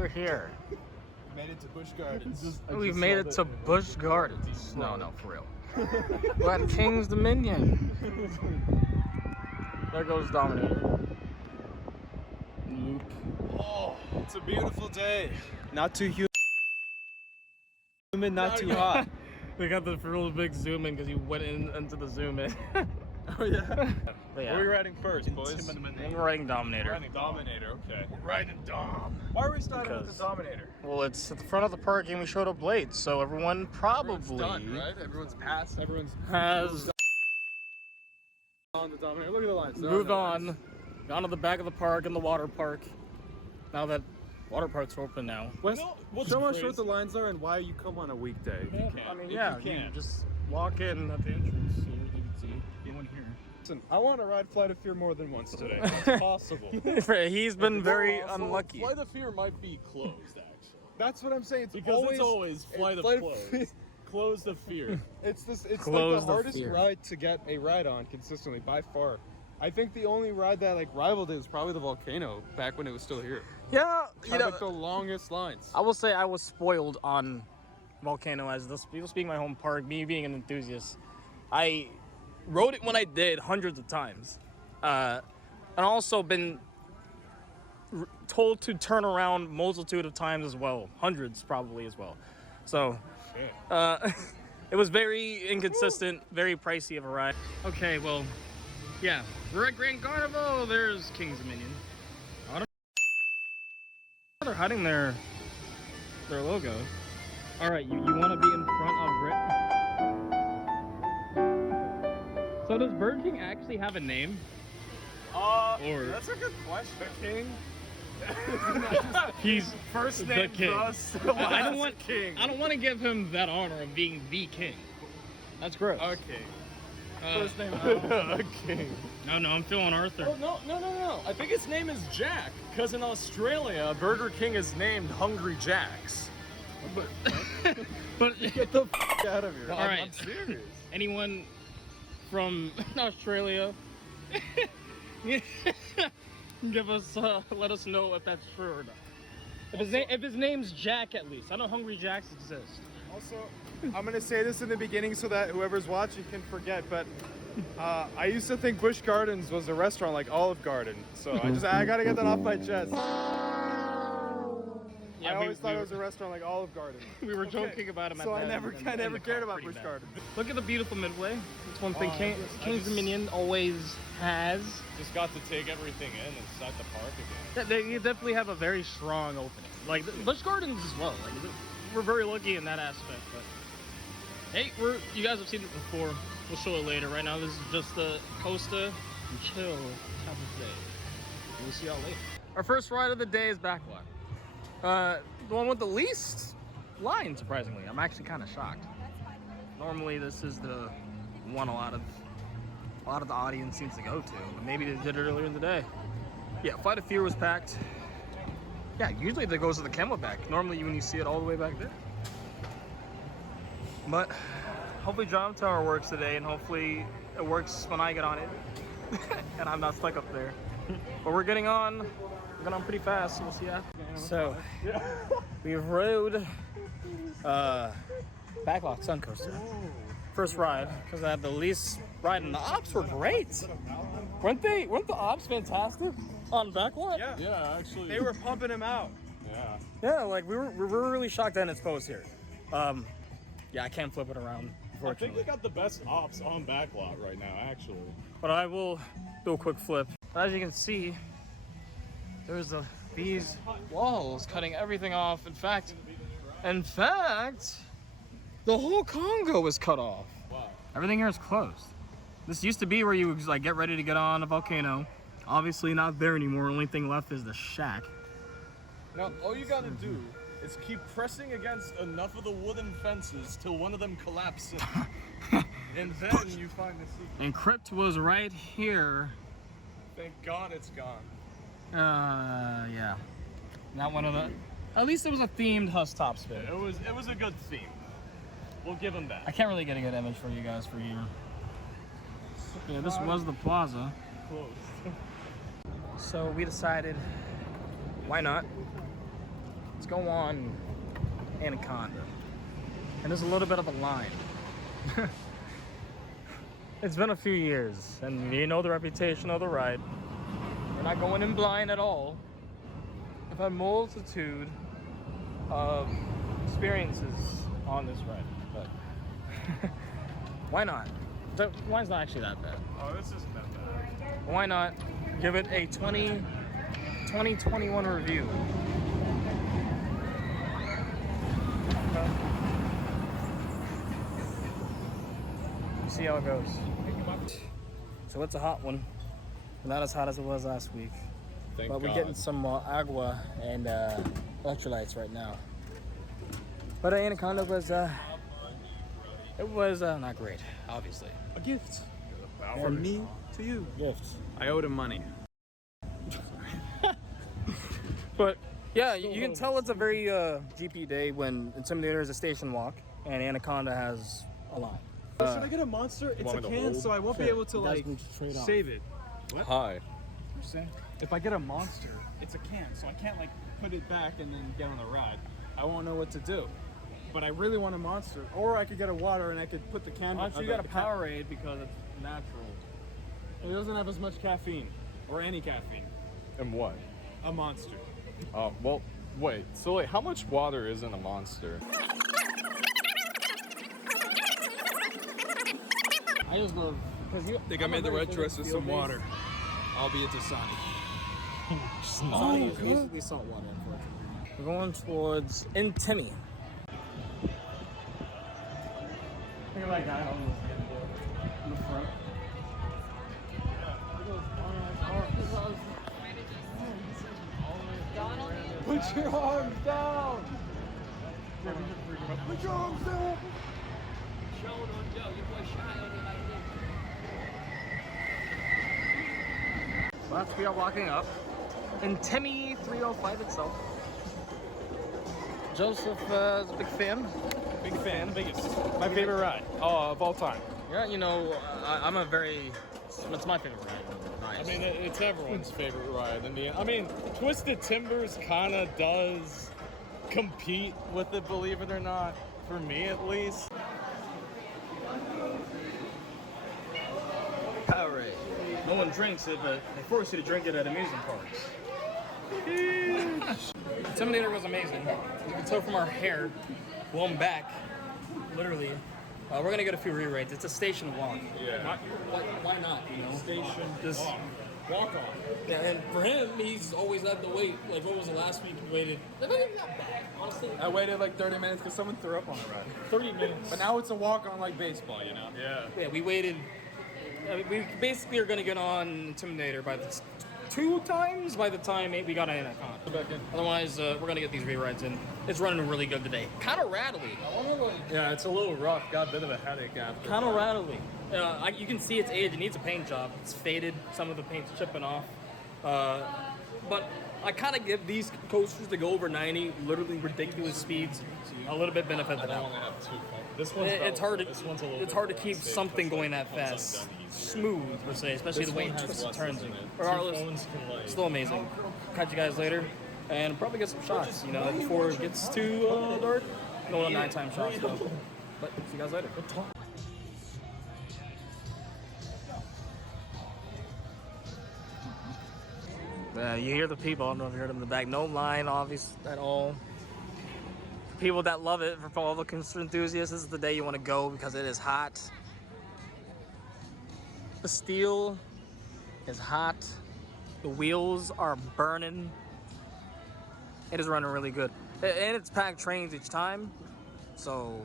We're here. We made it to Busch Gardens. We've made it to Busch Gardens. No, for real. We're at King's Dominion. There goes Dominator. Luke. Oh, it's a beautiful day. Not too humid, not too hot. We got the real big zoom in because he went into the zoom in. Oh yeah. But yeah. What are we riding first, boys? We're riding Dominator. Riding Dominator, okay. We're riding Dom. Why are we starting with the Dominator? Well, it's at the front of the park and we showed up late, so everyone probably Everyone's done, right? Everyone's passed. Everyone's has on the Dominator. Look at the lines. moved on, gone to the back of the park and the water park. Now that water park's open now. Wes, show us what the lines are and why you come on a weekday. If you can. I mean, yeah, you just walk in at the entrance. So you can see anyone here. Listen, I want to ride Flight of Fear more than once today. It's possible. He's been very unlucky. Flight of Fear might be closed, actually. That's what I'm saying. It's Because it's always Flight of Closed. Closed of Fear. It's like Closed the of hardest Fear. ride to get a ride on consistently by far. I think the only ride that like rivaled it was probably the Volcano back when it was still here. Yeah, you Had know, like the longest lines. I will say I was spoiled on Volcano as this people speaking my home park, me being an enthusiast. I rode it when I did hundreds of times. And also been told to turn around multitude of times as well. Hundreds probably as well. So it was very inconsistent, very pricey of a ride. Okay, well, yeah, we're at Grand Carnival. There's King's Dominion. I don't know. They're hiding their logo. All right, you want to be in front of So does Burger King actually have a name? Or That's a good question. King. he's First the name king? Russ. I don't want King. I don't want to give him that honor of being the king. That's gross. Okay. First name King. No, I'm feeling Arthur. Oh, no. I think his name is Jack. Because in Australia, Burger King is named Hungry Jack's. But Get the f out of here. All right. I'm serious. anyone from Australia, give us let us know if that's true or not. If his name's Jack, at least I know Hungry Jacks exist. Also, I'm gonna say this in the beginning so that whoever's watching can forget, but I used to think Busch Gardens was a restaurant like Olive Garden, so I gotta get that off my chest. Yeah, I always thought it was a restaurant like Olive Garden. We were joking about him. So at I the- never in the cared car about pretty Busch bad. Gardens. Look at the beautiful Midway. It's one thing I King's just- Dominion always has. Just got to take everything in inside the park again. Yeah, they definitely have a very strong opening. Like Busch Gardens as well. Like, we're very lucky in that aspect. But hey, you guys have seen it before. We'll show it later. Right now, this is just the Costa and chill type of day. We'll see y'all later. Our first ride of the day is Backlot. The one with the least line, surprisingly. I'm actually kind of shocked. Normally, this is the one a lot of the audience seems to go to. But maybe they did it earlier in the day. Yeah, Flight of Fear was packed. Yeah, usually that goes to the Camelback. Normally, when you see it all the way back there. But hopefully, Drama Tower works today, and hopefully, it works when I get on it, and I'm not stuck up there. But we're getting on. We're getting on pretty fast. So we'll see after. So we've rode Backlot Sun Coaster. First ride because I had the least ride, and the ops were great. Weren't the ops fantastic on Backlot? Yeah, actually. They were pumping him out. Yeah. Yeah, like we were really shocked at its pose here. Yeah, I can't flip it around, I think unfortunately. we got the best ops on Backlot right now, actually. But I will do a quick flip. As you can see, there's these walls cutting everything off. In fact, the whole Congo is cut off. Wow. Everything here is closed. This used to be where you like get ready to get on a volcano. Obviously not there anymore. Only thing left is the shack. Now, all you gotta do is keep pressing against enough of the wooden fences till one of them collapses. And then you find the secret. And Crypt was right here. Thank God it's gone. Yeah. Not one of the. At least it was a themed Huss top spin. It was a good theme. We'll give him that. I can't really get a good image for you guys for here. Yeah, this was the plaza. Close. So we decided, why not? go on Anaconda. And there's a little bit of a line. It's been a few years, and you know the reputation of the ride. We're not going in blind at all. I've had multitude of experiences on this ride, but why not? The line's not actually that bad. Oh, this isn't that bad. Why not give it a 2021 review? See how it goes. So it's a hot one. Not as hot as it was last week. But we're getting some agua and electrolytes right now. But Anaconda was not great, obviously. A gift from me to you. Gifts. I owed him money. But yeah, you can tell it's a very GP day when Intimidator is a station walk and Anaconda has a line. Should I get a monster? It's a can, so I won't be able to like save it. What? Hi. If I get a monster, it's a can, so I can't like put it back and then get on the ride. I won't know what to do. But I really want a monster, or I could get a water and I could put the can. You got a Powerade because it's natural. It doesn't have as much caffeine, or any caffeine. And what? A monster. Well, wait. So, like, how much water is in a monster? I just love because you think I made the right choice with some water. Albeit Dasani. Dasani is basically salt water, unfortunately. We're going towards Intimi. Look at that guy on the front. Put your arms down! Put your arms down! Last we are walking up. Intimi 305 itself. Joseph is a big fan. Big fan, biggest. My favorite ride of all time. Yeah, you know, I'm a very. It's my favorite ride. Nice. I mean, it's everyone's favorite ride. I mean, Twisted Timbers kind of does compete with it, believe it or not. For me, at least. Powerade. No one drinks it, but they force you to drink it at amusement parks. Intimidator was amazing. You can tell from our hair, blown back, literally. We're gonna get a few rewrites. It's a station walk. Yeah. Why not? You know, Station just walk on. Yeah, and for him, he's always had to wait. Like, what was the last week he waited? Not bad, honestly. I waited like 30 minutes because someone threw up on the ride. 30 minutes. But now it's a walk on like baseball, you know? Yeah. Yeah, we waited. We basically are gonna get on Intimidator by the 2 times by the time we got on Anaconda. Otherwise, we're gonna get these rewrites in. It's running really good today. Kind of rattly. Yeah, it's a little rough. Got a bit of a headache after. Kind of rattly. You can see its age. It needs a paint job. It's faded. Some of the paint's chipping off. But I kind of give these coasters to go over 90, literally ridiculous speeds, a little bit benefit to I them. only have 2. This one's It's hard to This one's a little it's bit hard to more keep safe something because, going like, that once I'm fast, done, he's- smooth per se, especially This the way one it has twists and less turns. in it. Regardless, 2 phones can, like, still amazing. Catch you guys later, and probably get some shots. You know, before it gets too dark. No 9-time shots though. But see you guys later. You hear the people. I don't know if you heard them in the back. No line, obvious at all. For people that love it, for all the coaster enthusiasts, this is the day you want to go because it is hot. The steel is hot. The wheels are burning. It is running really good, and it's packed trains each time. So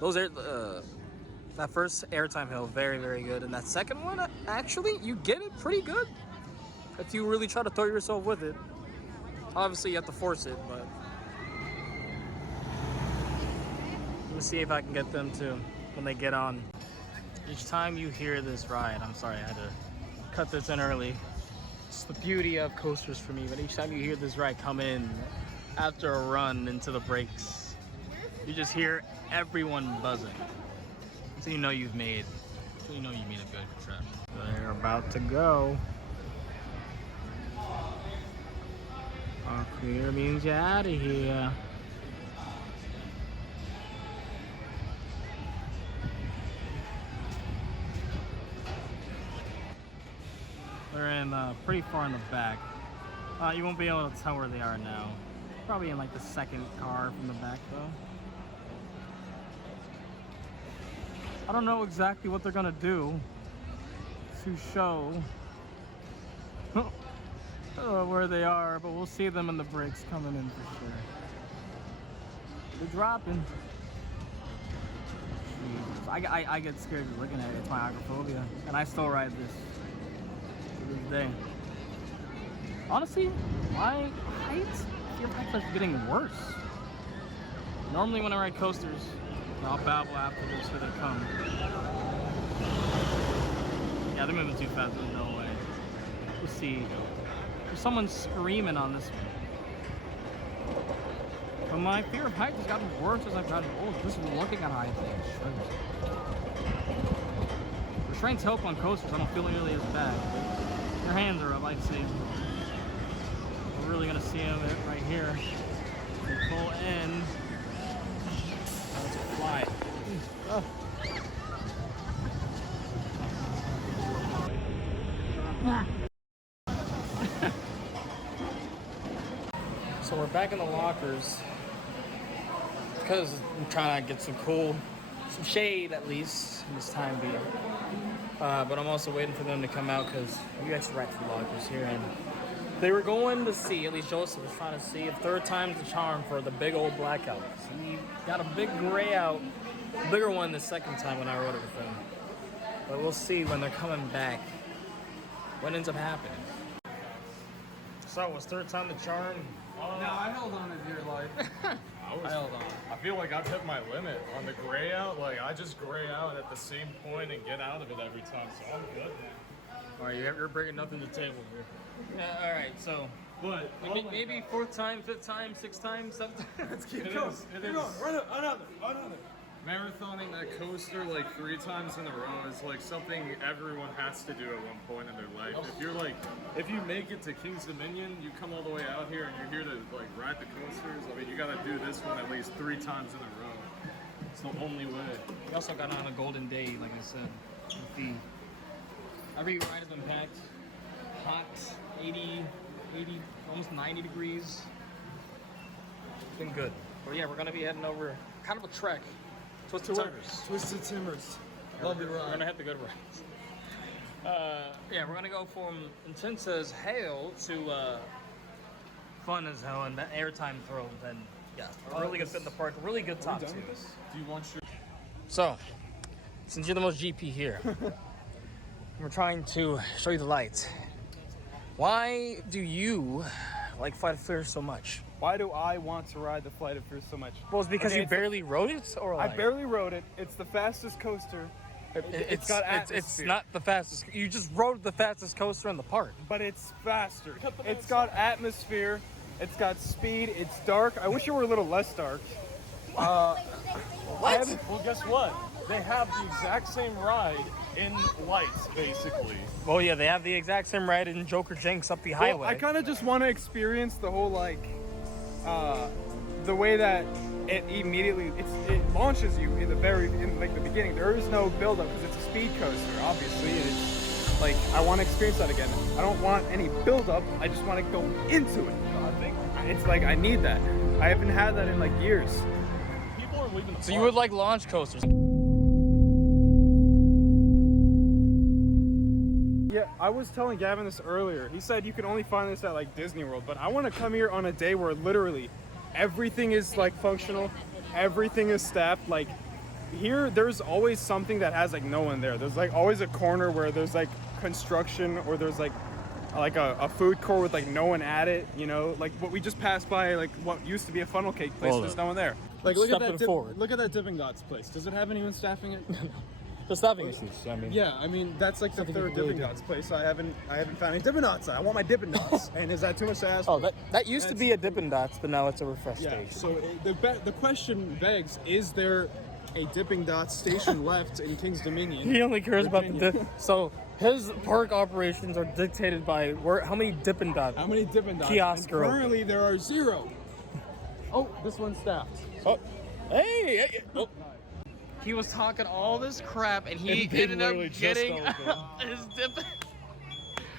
those that first airtime hill, very, very good, and that second one, actually, you get it pretty good. If you really try to throw yourself with it, obviously you have to force it, but let me see if I can get them to, when they get on. Each time you hear this ride, I'm sorry I had to cut this in early. It's the beauty of coasters for me, but each time you hear this ride come in after a run into the brakes, you just hear everyone buzzing. So you know you've made a good trip. They're about to go. All clear means you're out of here. They're in pretty far in the back. You won't be able to tell where they are now. Probably in like the second car from the back though. I don't know exactly what they're gonna do to show where they are, but we'll see them in the breaks coming in for sure. They're dropping. Jesus. I get scared just looking at it. It's my agoraphobia, and I still ride this to this day. Honestly, my height, your height is getting worse. Normally when I ride coasters, I'll babble after this so they come. Yeah, they're moving too fast. There's no way. We'll see. There's someone screaming on this one. But my fear of heights has gotten worse as I've gotten older. Just looking at high things. Restraints help on coasters. I don't feel nearly as bad. Your hands are up, I'd say. We're really gonna see them right here. We pull in. Let's fly. Oh. So we're back in the lockers because I'm trying to get some shade at least in this time being. But I'm also waiting for them to come out because we got to right to the lockers here, and they were going to see, at least Joseph was trying to see if third time's the charm for the big old blackout. He got a big gray out, bigger one the second time when I rode it with them. But we'll see when they're coming back what ends up happening. So was third time the charm? No, I held on to dear life. I held on. I feel like I've hit my limit on the gray out. Like I just gray out at the same point and get out of it every time, so I'm good. All right, you're bringing nothing to the table here. Yeah, all right, so But maybe fourth time, fifth time, sixth time, seventh time. Let's keep going. Keep going. Another. Marathoning that coaster like 3 times in a row is like something everyone has to do at one point in their life. If you make it to King's Dominion, you come all the way out here and you're here to like ride the coasters. I mean, you gotta do this one at least 3 times in a row. It's the only way. We also got on a golden day, like I said. Every ride has been packed. Hot, 80, almost 90 degrees. It's been good. But yeah, we're gonna be heading over kind of a trek. Twisted Timbers. Lovely We're ride. gonna hit the good rides. Yeah, we're gonna go from intense as hell to fun as hell and airtime thrills, and yeah, a really good fit in the park, really good top two. Do you want your... So, since you're the most GP here, we're trying to show you the lights. Why do you like Flight of Fear so much? Why do I want to ride the Flight of Fear so much? Well, it's because Okay, you barely rode it, or like, I barely rode it. It's the fastest coaster. It's got atmosphere. It's not the fastest. You just rode the fastest coaster in the park. But it's faster. It's got atmosphere. It's got speed. It's dark. I wish it were a little less dark. Well, guess what? They have the exact same ride in lights, basically. Well, yeah, they have the exact same ride in Joker Jinx up the highway. I kind of just want to experience the whole the way that it immediately it launches you in the beginning. There is no build up because it's a speed coaster, obviously. And it's like I want to experience that again. I don't want any build up. I just want to go into it. I think it's like I need that. I haven't had that in like years. People are leaving the So you would like launch coasters? Yeah, I was telling Gavin this earlier. He said you can only find this at like Disney World, but I want to come here on a day where literally everything is like functional, everything is staffed. Like here, there's always something that has like no one there. There's like always a corner where there's like construction, or there's like a food court with like no one at it. You know, like what we just passed by, like what used to be a funnel cake place. Well, there's no one there. Like look at stepping that. forward. Look at that Dippin' Dots place. Does it have anyone staffing it? The stopping issues. I mean, Yeah, I mean that's like the third Dippin' Dots place. I haven't found any Dippin' Dots. I want my Dippin' Dots. And is that too much to ask? oh, that used to be a Dippin' Dots, but now it's a refresh Yeah. station. So the question begs: is there a Dippin' Dots station left in King's Dominion? He only cares about Virginia. so His park operations are dictated by how many Dippin' Dots. How many Dippin' Dots? Kiosks are open? Currently, there are 0. Oh, this one's staffed. Oh, hey. Oh. He was talking all this crap, and he And they ended up literally just getting opened. his Dippin'.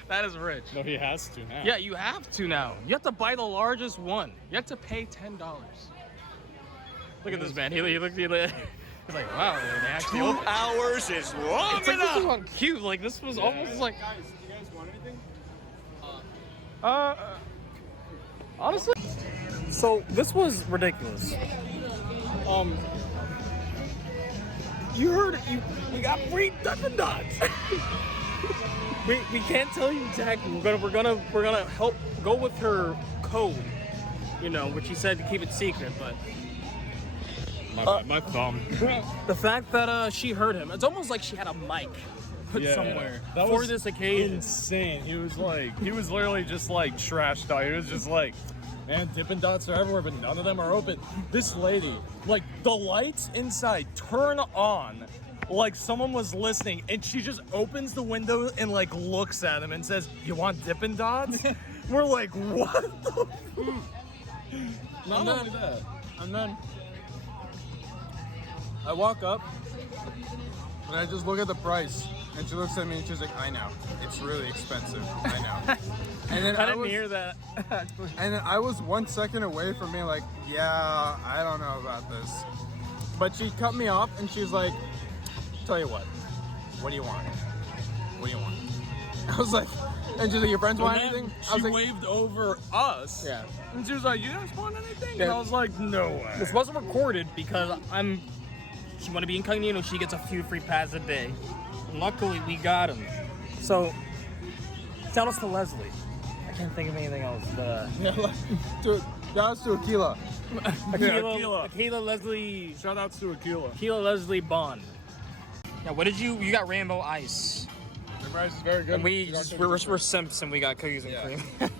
That is rich. No, he has to now. Yeah, you have to now. You have to buy the largest one. You have to pay $10. Look at this man. He's like, he's like, wow, they actually opened. hours is long It's like this was on cue. Like this was almost like. Guys, do you guys want anything? Honestly. So this was ridiculous. You heard it. We got free Dippin' Dots. we can't tell you exactly. We're gonna help go with her code. You know, which he said to keep it secret, but. My thumb. The fact that she heard him, it's almost like she had a mic put somewhere That for was this occasion. Insane. He was literally just like trashed out. He was just like, man, Dippin' Dots are everywhere, but none of them are open. This lady, like the lights inside turn on, like someone was listening, and she just opens the window and like looks at him and says, "You want Dippin' Dots?" We're like, what the? Not only that, and then I walk up and I just look at the price, and she looks at me and she's like, "I know, it's really expensive. I know." And then I didn't was, hear that. And then I was 1 second away from being like, "Yeah, I don't know about this," but she cut me off and she's like, "Tell you what do you want? What do you want?" I was like, and she's like, "Your friends want anything?" I She was like, waved over us. Yeah. And she was like, "You guys want anything?" And Yeah. I was like, "No way." This wasn't recorded because she want to be incognito. She gets a few free passes a day. Luckily, we got him. So, shout outs to Leslie. I can't think of anything else. Dude, that was to Aquila. Akila Leslie. Shout outs to Aquila. Akila Leslie Bond. Yeah, what did you got? Rainbow Ice. The price is very good. And we're simps and we got cookies and cream.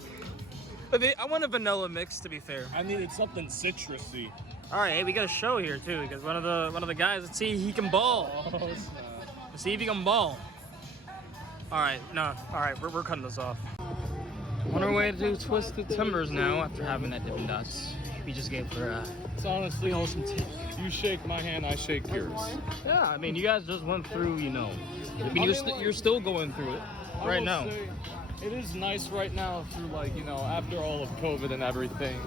But I want a vanilla mix, to be fair. I needed something citrusy. All right, hey, we got a show here too because one of the guys. Let's see if he can ball. Oh, snap. Let's see if he can ball. All right, no, all right, we're cutting this off. On our way to Twisted Timbers now after having that Dippin' Dots. We just gave her It's honestly awesome tip. You shake my hand, I shake yours. Yeah, I mean, you guys just went through, you know. I mean, you're still going through it right now. It is nice right now through, like, you know, after all of COVID and everything.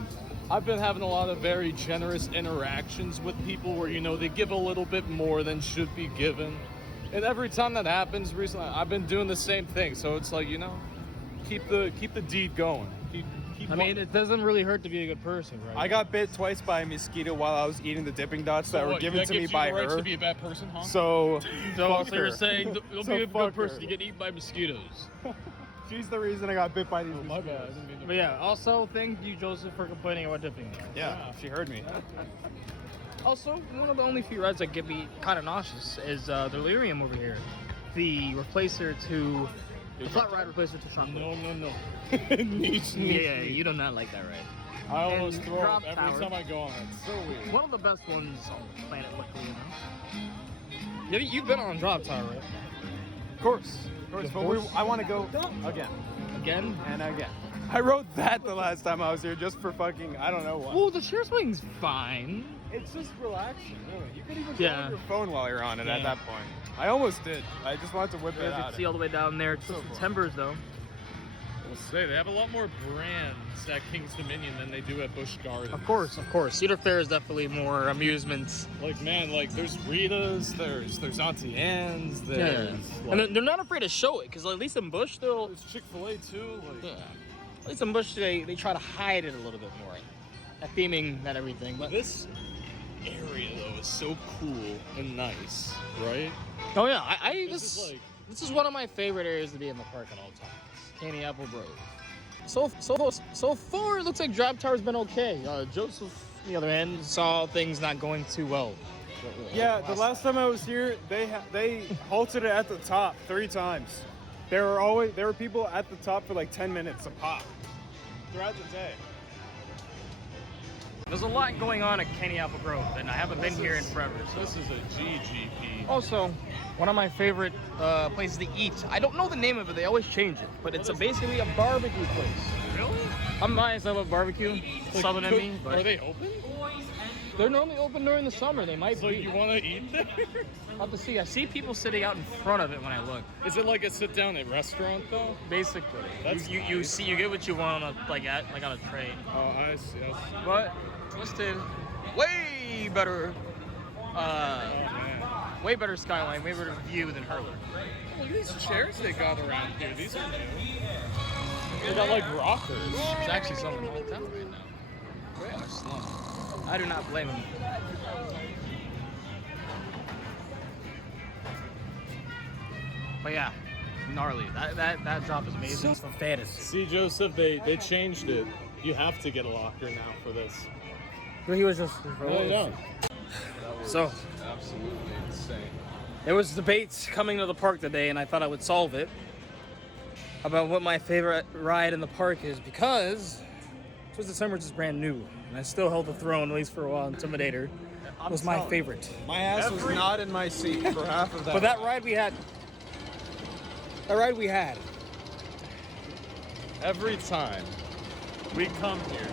I've been having a lot of very generous interactions with people where, you know, they give a little bit more than should be given. And every time that happens recently, I've been doing the same thing. So it's like, you know, keep the deed going. I mean, it doesn't really hurt to be a good person, right? I got bit twice by a mosquito while I was eating the Dippin' Dots that were given to me by you the right her. to be a bad person, huh? So So fuck you're her. saying don't So be a fuck good person. her. You get eaten by mosquitoes. She's the reason I got bit by these Oh, my mosquitoes. bad. I didn't mean to- But yeah, also thank you, Joseph, for complaining about Dippin' Dots. Yeah, she heard me. Also, one of the only few rides that get me kind of nauseous is Delirium over here. The replacer to... The flat ride replacer to Chocolate. No. Niche. Yeah, you do not like that ride. I almost And throw up Drop every Tower. time I go on it. It's so weird. One of the best ones on the planet, luckily enough. You've been on Drop Tower, right? Of course. But I want to go again Again? and again. I wrote that the last time I was here just for fucking, I don't know what. Well, the chair swing's fine. It's just relaxing, really. You could even Yeah. go on your phone while you're on it Yeah. at that point. I almost did. I just wanted to whip You it guys out. can see all the way down there. It's So Timbers, though. We'll say they have a lot more brands at King's Dominion than they do at Busch Gardens. Of course. Cedar Fair is definitely more amusement. Like, man, like there's Rita's, there's Auntie Anne's, there's And they're not afraid to show it, because at least in Busch, they'll... there's Chick-fil-A too. Like, Yeah. At least in Busch, they try to hide it a little bit more. That theming, and everything. But this area though is so cool and nice, right? oh yeah, this This is like is one of my favorite areas to be in the park at all times. Candy Apple Grove. So far, it looks like Drop Tower's been okay. Joseph, on the other hand, saw things not going too well. Yeah, the last time I was here, they halted it at the top 3 times. There were people at the top for like 10 minutes a pop throughout the day. There's a lot going on at Kenny Apple Grove, and I haven't been here in forever. So. This is a GGP. Also, one of my favorite places to eat. I don't know the name of it. They always change it, but it's basically a barbecue place. Really? I'm biased. I love barbecue. Southern in me, but Are they open? they're normally open during the summer. They might So be. you want to eat there? I'll have to see. I see people sitting out in front of it when I look. Is it like a sit-down restaurant though? Basically, That's you see, you get what you want on a like on a tray. Oh, I see. But Twisted, way better, Man. way better skyline, way better view than Hurler. Look at these chairs they got around here. These are new. They got like rockers. There's actually someone in town right now. On a slump. I do not blame him. But yeah, gnarly. That job is amazing. It's fantasy. See, Joseph, they changed it. You have to get a locker now for this. He was just. No. So Absolutely insane. there was debates coming to the park today, and I thought I would solve it about what my favorite ride in the park is because Twisted Summer is brand new, and I still held the throne at least for a while. Intimidator was my favorite. My ass was not in my seat for half of that. But that ride we had. Every time we come here,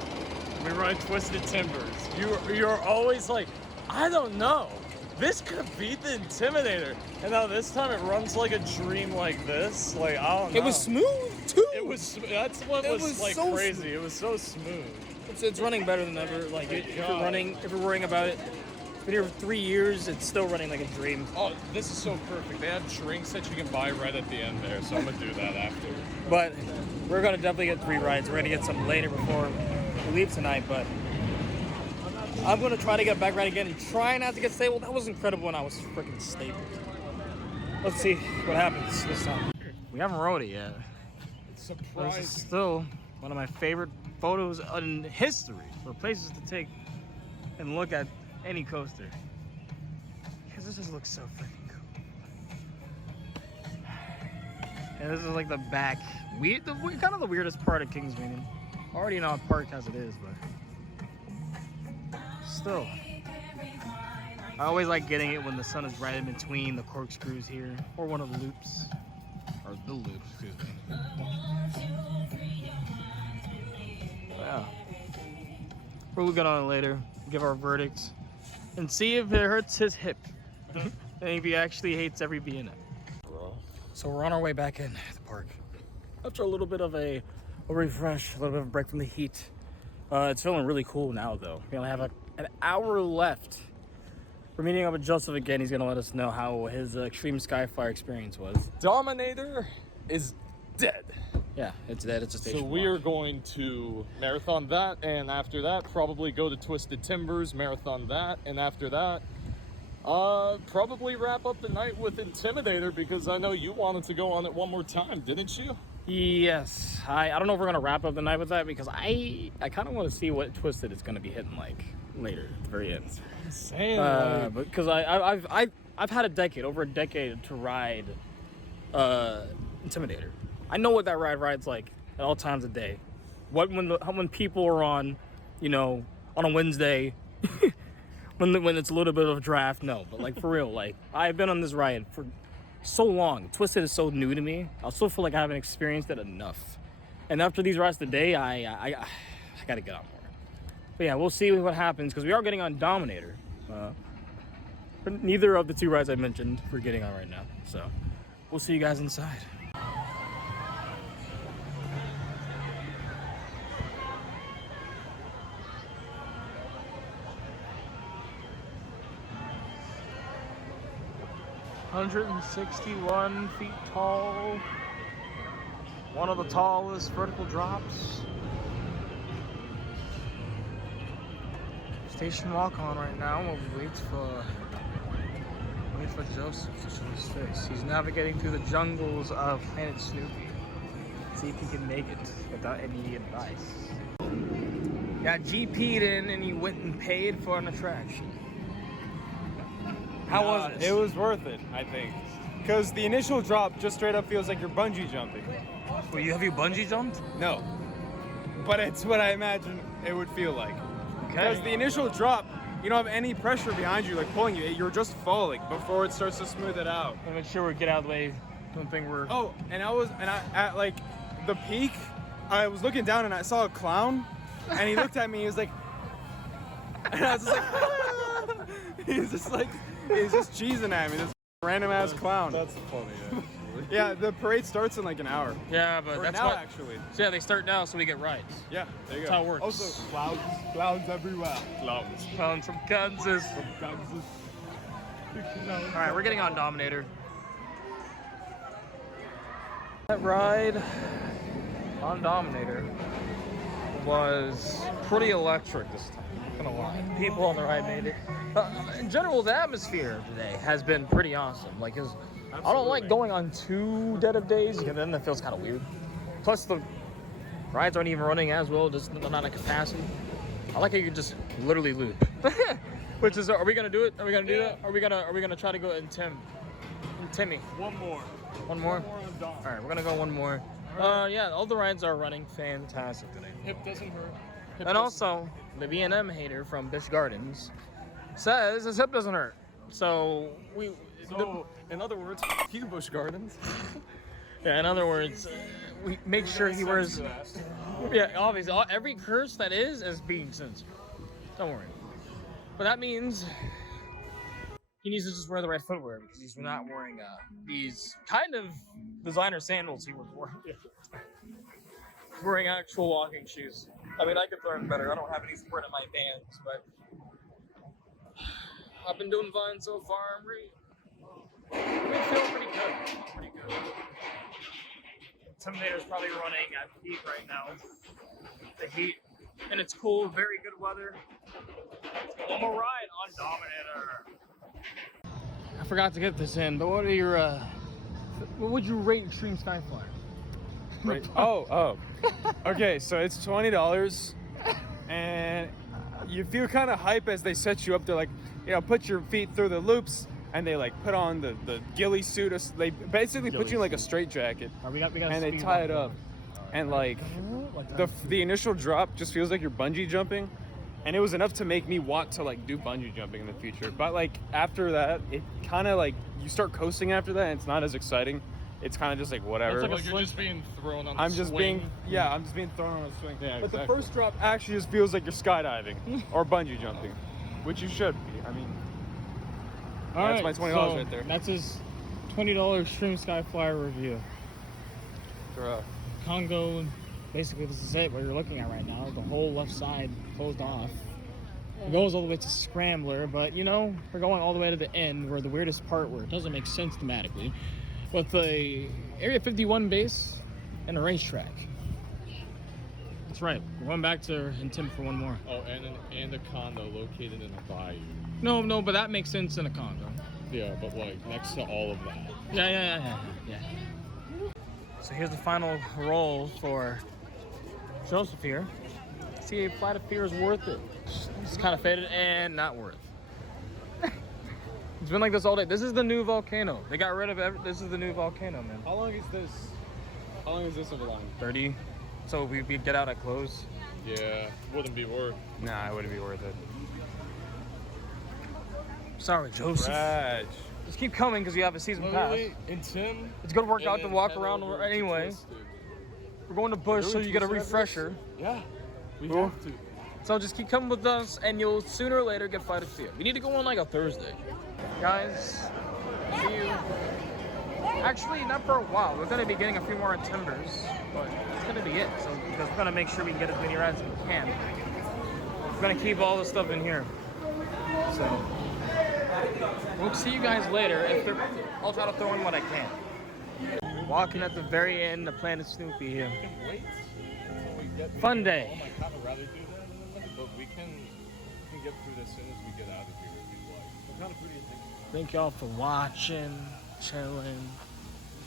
we ride Twisted Timbers. You're always like, I don't know. This could beat the Intimidator. And now this time it runs like a dream like this. Like, I don't know. It was smooth too. That's what It was was like so crazy. smooth. It was so smooth. It's running better than ever. Like if you're worrying about it, it's been here for 3 years. It's still running like a dream. Oh, this is so perfect. They have drinks that you can buy right at the end there, so I'm gonna do that after. But we're gonna definitely get 3 rides. We're gonna get some later before we leave tonight. But I'm gonna try to get back right again and try not to get stable. That was incredible when I was freaking stable. Let's see what happens this time. We haven't rode it yet. It's This is surprising. still one of my favorite photos in history for places to take and look at any coaster. Because this just looks so freaking cool. And this is like the back. Kind of the weirdest part of Kings Dominion. Already know how parked as it is, but still. I always like getting it when the sun is right in between the corkscrews here, or one of the loops. Or the loops, excuse me. Yeah. We'll look on it later, give our verdicts, and see if it hurts his hip. And if he actually hates every bee in it. So we're on our way back in the park. After a little bit of a refresh, a little bit of a break from the heat. It's feeling really cool now though. We only have an hour left. We're meeting up with Joseph again. He's gonna let us know how his Extreme Skyfire experience was. Dominator is dead. Yeah, it's dead. It's a station. So we are going to marathon that, and after that, probably go to Twisted Timbers, marathon that, and after that, probably wrap up the night with Intimidator because I know you wanted to go on it one more time, didn't you? Yes, I don't know if we're gonna wrap up the night with that because I kind of want to see what Twisted is gonna be hitting like later at the very end. Insane. Because I've had over a decade to ride Intimidator. I know what that ride rides like at all times of day. When people are on, on a Wednesday, when it's a little bit of a draft. No, but like for real, like I've been on this ride for so long. Twisted is so new to me. I still feel like I haven't experienced it enough. And after these rides today, I gotta get on more. But yeah, we'll see what happens because we are getting on Dominator. But neither of the 2 rides I mentioned we're getting on right now. So we'll see you guys inside. $161 feet tall. One of the tallest vertical drops. Station walk on right now while we wait for Joseph to show his face. He's navigating through the jungles of Planet Snoopy. See if he can make it without any advice. Got GP'd in and he went and paid for an attraction. How was it? It was worth it, I think. Because the initial drop just straight up feels like you're bungee jumping. Well, have you bungee jumped? No. But it's what I imagine it would feel like. Because the initial drop, you don't have any pressure behind you, like pulling you. You're just falling before it starts to smooth it out. I'll make sure we get out of the way. Don't think we're. Oh, and at like the peak, I was looking down and I saw a clown, and he looked at me. He was like, and I was just like, he's just cheesing at me. This random ass clown. That's funny. Actually. Yeah, the parade starts in like an hour. Yeah, but Or that's now what. actually. So yeah, they start now, so we get rides. Yeah, there you That's go. how it works. Also, clouds everywhere. Clowns. Clowns from Kansas. All right, we're getting on Dominator. That ride on Dominator was pretty electric this time. I'm not gonna lie. People on the ride made it. In general, the atmosphere today has been pretty awesome. Like, I don't like going on too dead of days, because then it feels kind of weird. Plus, the rides aren't even running as well, just not at capacity. I like how you can just literally loop. Which is, are we gonna do it? Are we gonna do that? Are we gonna try to go in Timmy? One more. One more? on Dom. All right, we're gonna go one more. Yeah, all the rides are running fantastic today. Hip doesn't hurt. And also, the B&M hater from Bish Gardens says his hip doesn't hurt. So In other words, you Busch Gardens. yeah, in other words, we make sure he wears. Yeah, obviously, every curse that is being censored. Don't worry. But that means he needs to just wear the right footwear because he's not wearing these kind of designer sandals he was wearing. He's wearing actual walking shoes. I mean, I could learn better. I don't have any sprint in my bands, but I've been doing fine so far. I'm feeling pretty good. Pretty good. Intimidator's probably running at peak right now. The heat, and it's cool, very good weather. I'm gonna ride on Dominator. I forgot to get this in, but what are your what would you rate Extreme Skyflyer? Right. Oh. Okay, so it's $20, and you feel kind of hype as they set you up. They're like, put your feet through the loops, and they like put on the ghillie suit. They basically put you in like a straight jacket, We got and they tie it up. And like the initial drop just feels like you're bungee jumping, and it was enough to make me want to like do bungee jumping in the future. But like after that, it kind of like you start coasting after that, and it's not as exciting. It's kind of just like whatever. It's like you're just being thrown on the I'm just swing. being thrown on a swing. Yeah, but the exactly. first drop actually just feels like you're skydiving or bungee jumping, which you should be. I mean, that's my $20 right there. That's his $20 Extreme Skyflyer review. Congo, basically this is it, what you're looking at right now. The whole left side closed off. It goes all the way to Scrambler, but we're going all the way to the end where the weirdest part where it doesn't make sense thematically. With the Area 51 base and a racetrack. That's right. We're going back to Tim for one more. Oh, and a condo located in a bayou. No, but that makes sense in a condo. Yeah, but like next to all of that. Yeah. So here's the final roll for Joseph here. See if Flight of Fear is worth it. It's kind of faded and not worth. It's been like this all day. This is the new volcano. They got rid of this is the new volcano, man. How long is this? How long is this over long? 30. So we'd get out at close. Yeah, wouldn't be worth. Nah, it wouldn't be worth it. Sorry, Joseph. Trash. Just keep coming because you have a season pass. Literally, in Tim. It's good workout and to then walk head around over to anyway. Twisted. We're going to Bush, so you get a Twisted after refresher. this? Yeah, we Cool. have to. So just keep coming with us, and you'll sooner or later get Flight of Fear. We need to go on like a Thursday. Guys, see you. Actually, not for a while. We're going to be getting a few more Timbers, but it's going to be it. So we're going to make sure we can get as many rides as we can. We're going to keep all the stuff in here. So we'll see you guys later. I'll try to throw in what I can. Walking at the very end of Planet Snoopy here. Wait until we get Fun day. Oh my God, I'd rather do that, but we can get through this as soon as we get out of here if you'd like. What kind of food do you think? Thank y'all for watching, chilling.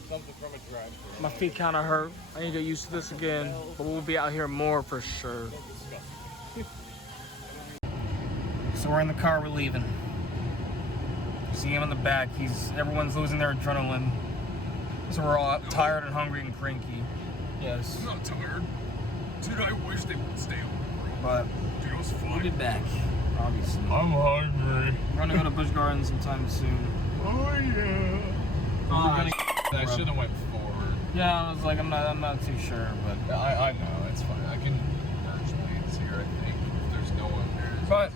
Something from a drive-thru. My feet kind of hurt. I need to get used to this again, but we'll be out here more for sure. So we're in the car, we're leaving. See him in the back. Everyone's losing their adrenaline. So we're all tired and hungry and cranky. Yes. I'm not tired. Dude, I wish they would stay over. But Dude, was We'll fun. be back, obviously. I'm hungry. We're gonna go to Busch Gardens sometime soon. Oh yeah. gonna- I should have went forward. Yeah, I was like, I'm not too sure, but I know, it's fine. I can merge lanes here, I think, if there's no one there. But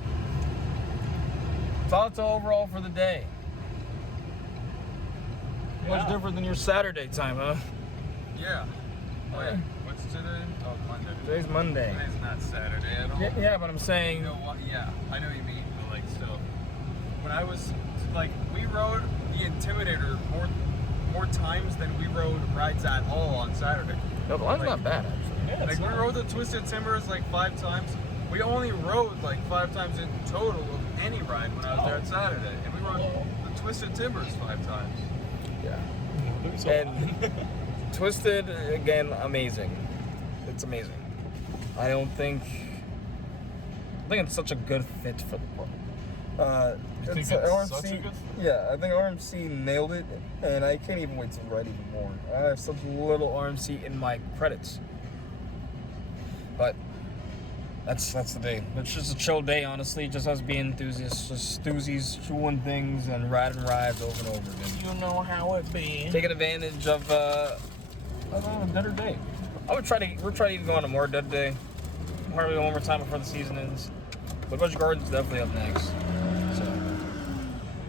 thoughts overall for the day. Much different than your Saturday time, huh? Yeah. Oh yeah. What's today? Oh, Monday. Today's Monday. Today's not Saturday at all. Yeah, but I'm saying, You know what? Yeah, I know what you mean, but like still, when I was like, we rode the Intimidator more times than we rode rides at all on Saturday. no, the line's not bad actually. Yeah, like we rode the Twisted Timbers like 5 times. We only rode like 5 times in total of any ride when I was there on Saturday, and we rode the Twisted Timbers 5 times. Yeah. And Twisted, again, amazing. It's amazing. I think it's such a good fit for the park. You think It's it's such a good fit? Yeah, I think RMC nailed it, and I can't even wait to ride even more. I have such little RMC in my credits. But that's the day. It's just a chill day, honestly. Just us being enthusiasts, just enthusiasts, doing things and riding rides over and over again. You know how it be. Taking advantage of a deader day. We're trying to even go on a more dead day. Probably one more time before the season ends. But Busch Gardens is definitely up next. So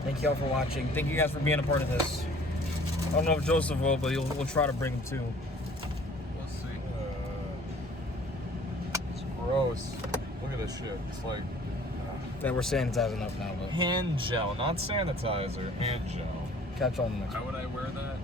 thank you all for watching. Thank you guys for being a part of this. I don't know if Joseph will, but we'll try to bring him too. We'll see. It's gross. Look at this shit. It's like Yeah, we're sanitizing up now, but hand gel, not sanitizer. Hand gel. catch you on the next one. Why would I wear that?